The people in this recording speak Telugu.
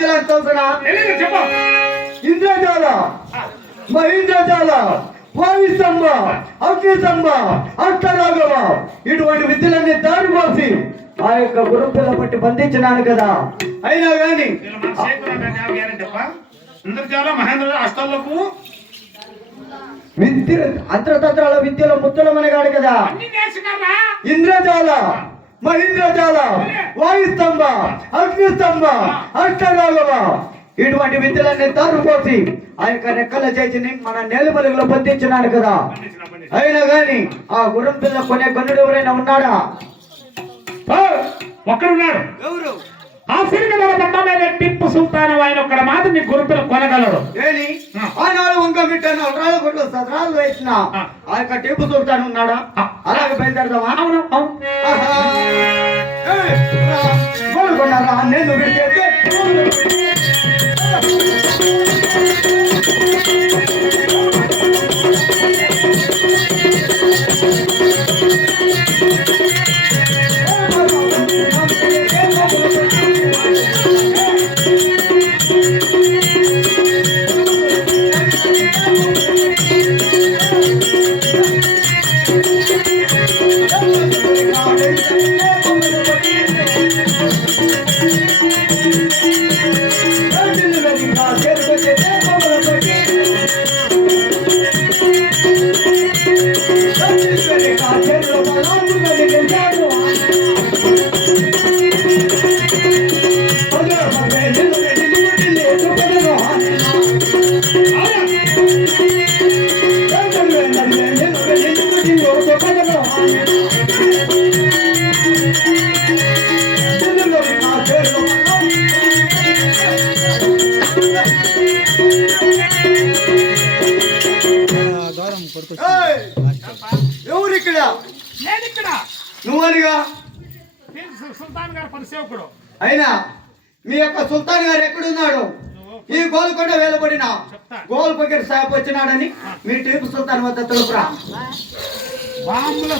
విద్యలు అని తెలుసునా? చెప్పు. ఇంద్రజాల, మహేంద్రజాల, వాయుస్తంభ, అగ్నిస్తంభ, అష్టరాఘవ ఇటువంటి విద్యలన్నీ దారిపోసి ఆ యొక్క గురుకుల పట్టి బంధించినాను కదా. అయినా గాని ఇంద్రజాల, మహేంద్ర అష్టాలకు విద్య అంతర్తంత్రాల విద్యలో ముద్దులమనగాడు కదా. ఇంద్రజాల, మహేంద్రజాల, వాయుస్తంభ, అగ్నిస్తంభ, అష్టరాఘవ ఇటువంటి విద్యలన్నీ దారిపోసి ఆ యొక్క రెక్కల చేతిని మన నేలమలుగులో బంధించినాడు కదా. అయినా గాని ఆ గుర్రం పిల్ల కొనే గనుడు ఎవరైనా ఉన్నాడా? ఒక్కడున్నాడు. ఎవరు? ఆ సిరిగల బండ మీద టిప్పు సుల్తాన్ ఆయన ఒక్కడ మాత్రం నీ గురుకుల కొనగలడు. ఏని ఆనాడు వంక మిట్టాను రాళ్ళ కొట్లు సదరాలు వేసిన ఆ యొక్క టిప్పు సుల్తాన్ ఉన్నాడా? అలాగే బయలుదేరదామా? అవును అవును. కోరుకున్నారా? నేను విడిచేస్తే ఎవరు ఇక్కడ? నేను ఇక్కడ. నువ్వనిగా సుల్తాన్ గారు పరిసేవకుడు. అయినా మీ యొక్క సుల్తాన్ గారు ఎక్కడున్నాడు? ఈ గోల్కొండ వేలబడిన గోల్పగిరి సాహెబ్ వచ్చినాడని మీ టీపు సుల్తాన్ వద్ద తెలుపురా. బాంబుల